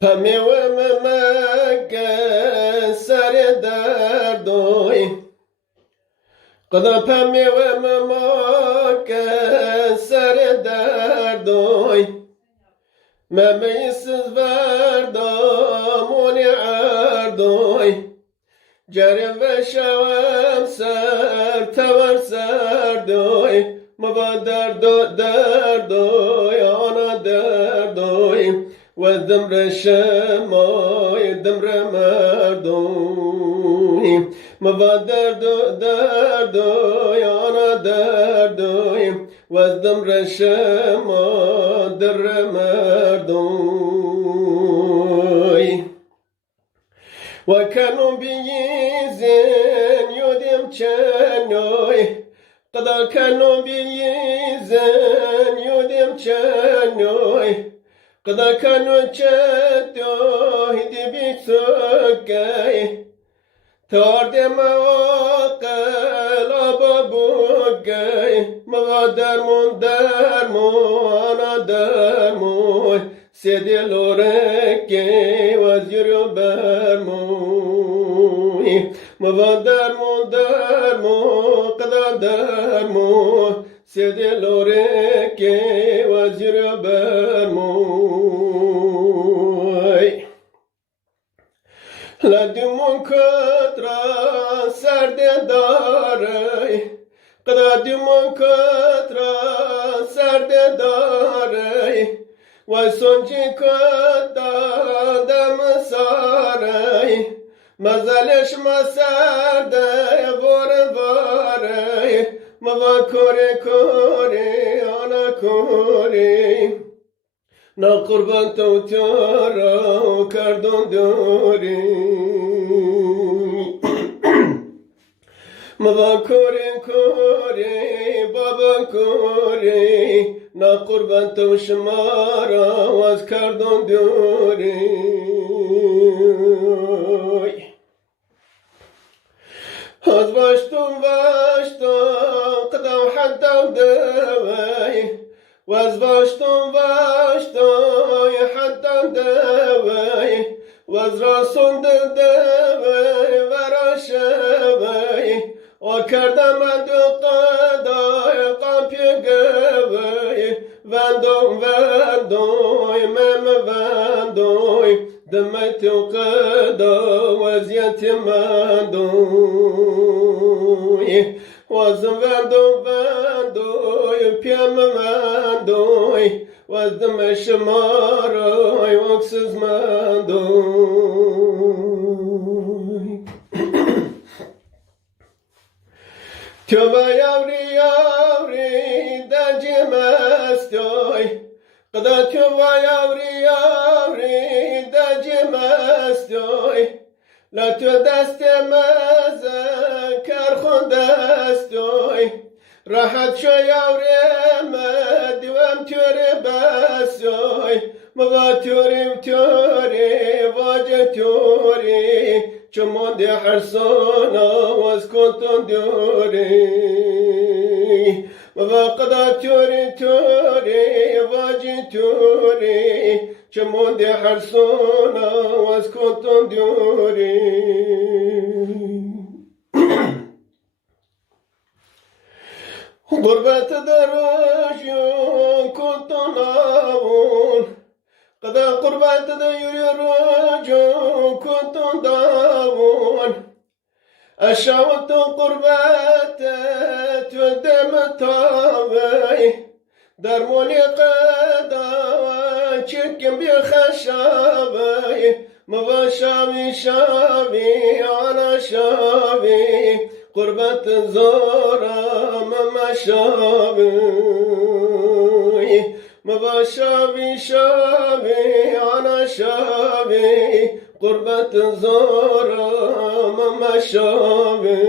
Pamiłem mege sare derdoy Qada pamiłem mege sare derdoy Memeysiz verdam uni ardoy Cerim ve şevem ser tever serdoy Maba derdoy ana derdoy والدمر الشماي الدمر مردوي ما دردوي أنا دردوي والدمر الشماي در مردوي وكانوا بيزن يودم چنوي قدا كانوا بيزن يودم چنوي قد كانوا تشتوا هدي بيتسكي تارد مواقل أبابوكي ما درمون أنا درمون سيدي لوركي وزيرو برموي ما درمون قد درمون سيدي لوركي وزيرو برموي لدمون كترا سرد داري قدمون كترا سرد داري وسنجي كتا دم ساري مزالش ما سرد واري ما كوري أنا كوري نا قربان توتيارا وكاردون دوري ما كوري بابا كوري نا قربان توشمارا واز كاردون دوري هاز باشتم قدام حتى ودواي واز باشتم حتى دواي واز راسون دواي وراشواي وكردم من دو قداي قامبي قواي واندوي مم واندوي دميت وقدا وزيتي ماندوي وزم واندوي بيام واندوي وزم شماروي وكسز ماندوي تبا يوري دجي مستوي قدا تبا يوري دجي مستوي لا تدست مذكر خندستوي راحت شو يوري دوام توري بسوي ما توري واجه توري چمون دي حرصانا واسكنتون دوري ما قدا توري واجه توري چمون دي حرصانا واسكنتون دوري غربت دراجو كنت ناون قدا قربت دراجو كنت داون أشعوت قربت تودم طاوي درموني قدا چكم بخشابي ما شابي أنا شابي قربت زورا ما شابي ما شابي أنا شابي قربت زورا ما شابي